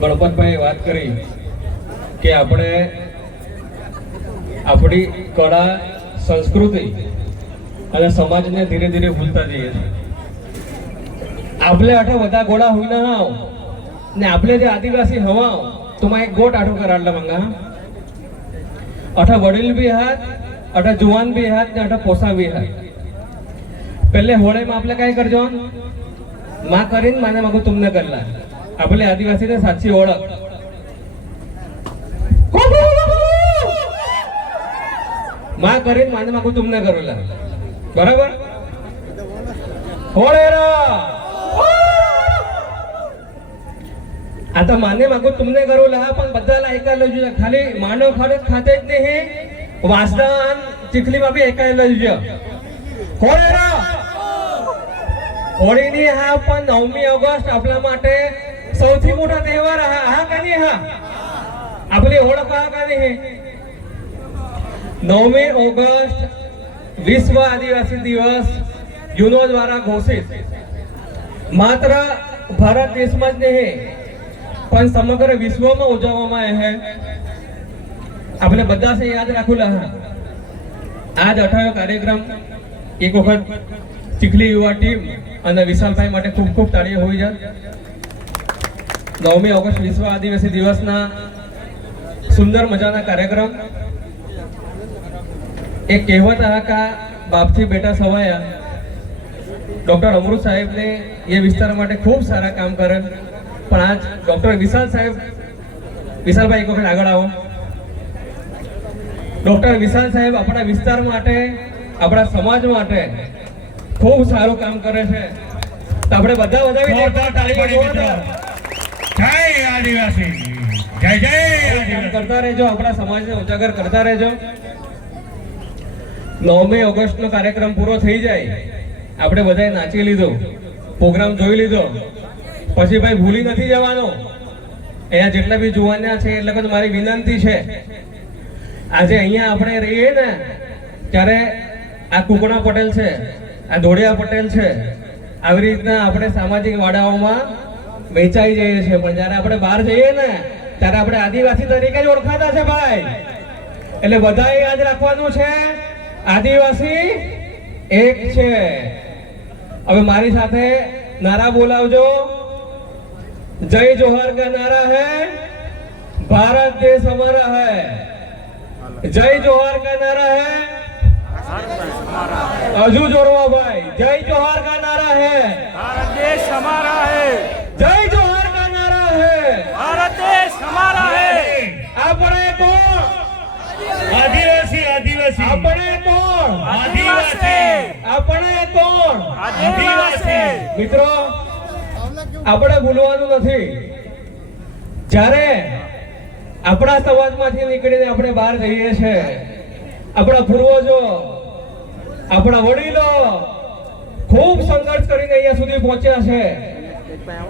ગણપતભાઈ વાત કરી કે આપણે આપણી કળા સંસ્કૃતિ અને સમાજને ધીરે ધીરે ભૂલતા જઈએ છીએ. આપણે આઠે બધા ગોળા હોય ના ને આપણે જે આદિવાસી હવા તો એક ગોટ આઠો કરાડલા મંગા અઠા વડીલ બી હાથ અઠા જુવાન બી હાથ ને અઠા પોસા બી હાથ. પહેલે હોળીમાં આપણે કઈ કરજો માં કરીને માને માગું તમને કરલા આપણે આદિવાસી ને સાચી ઓળખ માં કરીને માને માગું તમને કરેલા બરાબર. હોળેરા આ તો માને માગું તમને કરેલા પણ બધા એકા લઈ જોઈએ. ખાલી માનવ ખાતે જ નહીં વાસદાન ચીખલીમાં બી એકા લઈ જોઈએ. હોળેરા હોળીની હા પણ 9મી ઓગસ્ટ આપણા માટે સૌથી મોટો તહેવાર હા કે નહીં? હા આપણી ઓળખ હા કે નહીં? 9મી ઓગસ્ટ વિશ્વ આદિવાસી દિવસ યુનો દ્વારા ઘોષિત માત્ર ભારત દેશમાં જ નહીં પણ સમગ્ર વિશ્વમાં ઉજવવામાં આવે છે. આપણે બધા સે યાદ રાખુલા હા આજ 18 કાર્યક્રમ એક વખત ચીખલી યુવા ટીમ અને વિશાલભાઈ માટે ખૂબ ખૂબ તાળીઓ હોવી જોઈએ. 9મી ઓગસ્ટ વિશ્વ આદિવાસી દિવસના સુંદર મજાના કાર્યક્રમ. એક કહેવત આ બાપથી બેટા સવાયા ડોક્ટર અમૃત સાહેબને એ વિસ્તાર માટે ખૂબ સારા કામ કરે પણ આજ ડોક્ટર વિશાલ સાહેબ વિશાલભાઈ એક વખત આગળ આવો. ડોક્ટર વિશાલ સાહેબ આપણા વિસ્તાર માટે આપણા સમાજ માટે ખૂબ સારું કામ કરે છે તો આપણે બધા જય આદિવાસી જય જય કરતા રહેજો. આપણા સમાજને ઉજાગર કરતા રહેજો. 9મી ઓગસ્ટનો કાર્યક્રમ પૂરો થઈ જાય આપણે બધાએ નાચી લીધો પ્રોગ્રામ જોઈ લીધો પછી ભાઈ ભૂલી નથી જવાનો. અહીંયા જેટલા બી જુવાનિયા છે એટલે કે મારી વિનંતી છે આજે અહીંયા આપણે રહીએ ને ત્યારે આ કુકડા પટેલ છે આ ધોળિયા પટેલ છે આવી રીતના આપણે સામાજિક વાડાઓમાં વેચાઈ જઈએ છીએ પણ જ્યારે આપણે બહાર જઈએ ને ત્યારે આપણે આદિવાસી તરીકે જ ઓળખાતા છે ભાઈ. એટલે બધાએ યાદ રાખવાનું છે આદિવાસી એક છે. હવે મારી સાથે નારા બોલાવજો. જય જોહર का नारा है भारत देश हमारा है. जय जोहार का नारा है अजू जोरवा भाई. जय जोहार का नारा है भारत देश हमारा है. जय जोहार का नारा है भारत देश हमारा है. આપણે કોણ? आदिवासी आदिवासी આપણે કોણ? आदिवासी આપણે કોણ? आदिवासी. મિત્રો આપણે ભૂલવાનું નથી. જ્યારે આપણા સમાજમાંથી નીકળીને આપણે બહાર જઈએ છીએ આપણા પૂર્વજો આપણા વડીલો ખૂબ સંઘર્ષ કરીને અહીંયા સુધી પહોંચ્યા છે.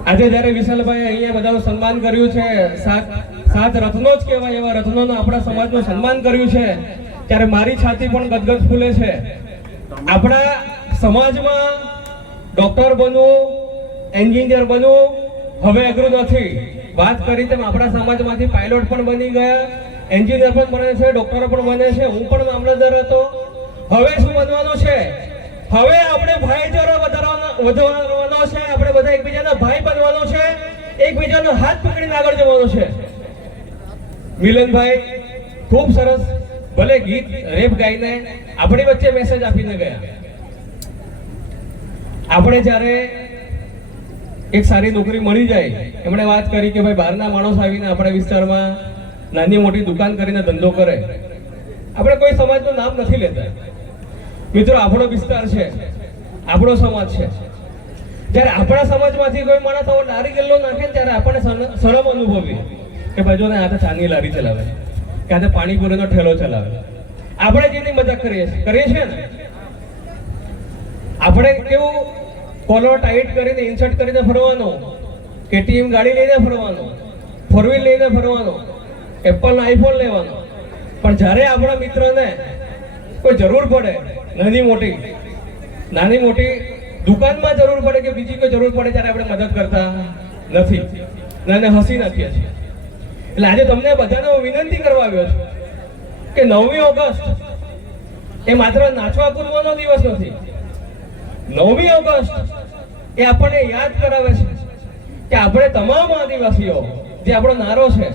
આજે જ્યારે વિશાલભાઈ અહીંયા બધાનું સન્માન કર્યું છે સાત રત્નો જ કહેવાય એવા રત્નોનું આપણા સમાજનું સન્માન કર્યું છે ત્યારે મારી છાતી પણ ગદગદ ફૂલે છે. આપણા સમાજમાં ડોક્ટર બનવું એન્જિનિયર બનવું હવે અઘરું નથી. વાત કરી તેમ આપણા સમાજમાંથી પાયલોટ પણ બની ગયા એન્જિનિયર પણ બને છે ડોક્ટર પણ બને છે. હું પણ મામલતદાર હતો. હવે શું બનવાનું છે? હવે આપણે ભાઈચારો વધવાનો છે. આપણે બધા એકબીજાના ભાઈ બનવાનો છે. એકબીજાનો હાથ પકડીને આગળ જવાનો છે. મિલનભાઈ ખૂબ સરસ ભલે ગીત રેપ ગાઈને આપણી વચ્ચે મેસેજ આપીને ગયા. આપણે જ્યારે એક સારી નોકરી મળી જાય એમણે વાત કરી કે ભાઈ બહારના માણસ આવીને આપણા વિસ્તારમાં નાની મોટી દુકાન કરીને ધંધો કરે. આપણે કોઈ સમાજનું નામ નથી લેતા મિત્રો. આપણો વિસ્તાર છે આપણો સમાજ છે. જ્યારે આપણા સમાજમાંથી કોઈ માણસ આવો લારી ગલ્લો નાખે ત્યારે આપણને શરમ અનુભવી કે ભાઈ જો ને આ તો ચાની લારી ચલાવે કે આ તો પાણીપુરીનો ઠેલો ચલાવે. આપણે જેની મજાક કરીએ છીએ ને આપણે કેવું કોલર ટાઈટ કરીને ઇન્સર્ટ કરીને ફરવાનો કેટીએમ ગાડી લઈને ફરવાનો ફોર વ્હીલ લઈને ફરવાનો એપલનો આઈફોન લેવાનો. પણ જ્યારે આપણા મિત્રને કોઈ જરૂર પડે નાની મોટી દુકાનમાં જરૂર પડે કે બીજી કોઈ જરૂર પડે ત્યારે આપણે મદદ કરતા નથી. અને એને હસી નાખીએ છીએ. એટલે આજે તમને બધાને હું વિનંતી કરવા આવ્યો છું કે 9મી ઓગસ્ટ એ માત્ર નાચવા કૂદવાનો દિવસ નથી. 9મી ઓગસ્ટ એ આપણને યાદ કરાવે છે કે આપણે તમામ આદિવાસીઓ જે આપણો નારો છે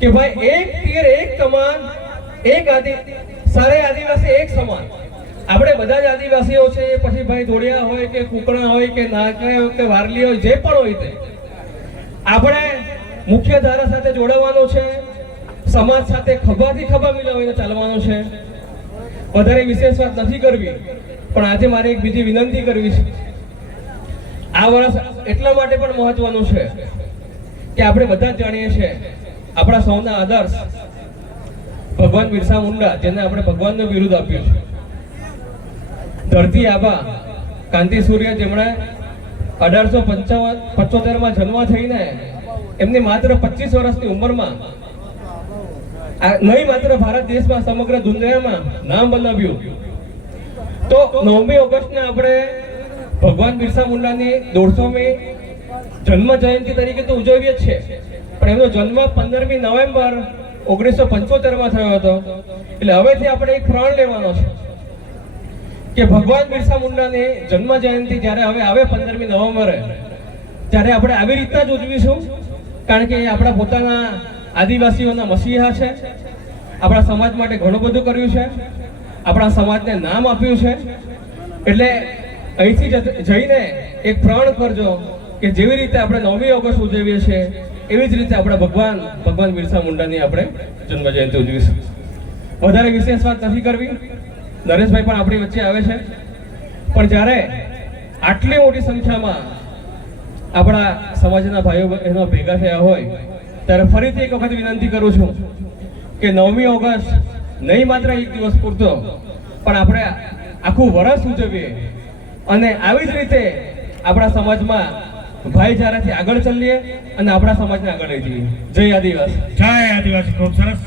કે ભાઈ એક તીર એક કમાન એક સારે આદિવાસી એક સમાન. આપણે બધા જ આદિવાસીઓ છે, પછી ભાઈ ધોળિયા હોય કે કુકણા હોય કે નાકા હોય કે વારલી હોય, જે પણ હોય તે આપણે મુખ્ય ધારા સાથે જોડાવાનું છે, સમાજ સાથે ખભાથી ખભા મિલાવીને ચાલવાનું છે. વધારે વિશેષ વાત નથી કરવી, પણ આજે મારે એક બીજી વિનંતી કરવી છે. આ વર્ષ એટલા માટે પણ મહત્વનું છે કે આપણે બધા જ જાણીએ છીએ આપણા સૌના આદર્શ ભગવાન બિરસા મુંડા, જેને આપણે ભગવાનનું બિરુદ આપ્યું છે. ધરતી આબા કાંતિ સૂર્ય, જેમણે 1875માં જન્મ થઈને એમની માત્ર 25 વર્ષની ઉંમરમાં નહીં માત્ર ભારત દેશમાં, સમગ્ર દુનિયામાં નામ બનાવ્યું. તો 9મી ઓગસ્ટને આપણે ભગવાન બિરસા મુંડાની 150મી જન્મ જયંતિ તરીકે તો ઉજવીએ જ છે, પણ એમનો જન્મ 15મી નવેમ્બર 1975માં થયો હતો. એટલે હવેથી આપણે એક પ્રણ લેવાનો છે કે ભગવાન બિરસા મુંડાની જન્મ જયંતિ જ્યારે હવે આવે 15મી નવેમ્બરે, ત્યારે આપણે આવી રીતના જ ઉજવીશું. કારણ કે એ આપણા પોતાના આદિવાસીઓના મસીહા છે, આપણા સમાજ માટે ઘણું બધું કર્યું છે, આપણા સમાજને નામ આપ્યું છે. એટલે અહીંથી જઈને એક પ્રણ કરજો કે જેવી રીતે આપણે 9મી ઓગસ્ટ ઉજવીએ છીએ એવી જ રીતે આપણે ભગવાન બિરસા મુંડાની આપણે જન્મ જયંતિ ઉજવીશું. વધારે વિશેષ વાત નથી કરવી. નરેશભાઈ પણ આપણી વચ્ચે આવે છે, પણ જ્યારે આટલી મોટી સંખ્યામાં આપણા સમાજના ભાઈઓ બહેનો ભેગા થયા હોય ત્યારે ફરીથી એક વખત વિનંતી કરું છું કે 9મી ઓગસ્ટ નહીં માત્ર એક દિવસ પૂરતો, પણ આપણે આખું વર્ષ ઉજવીએ અને આવી જ રીતે આપણા સમાજમાં ભાઈચારાથી આગળ ચાલીએ અને આપણા સમાજને આગળ લઈ જઈએ. જય આદિવાસી. જય આદિવાસી. ખૂબ સરસ.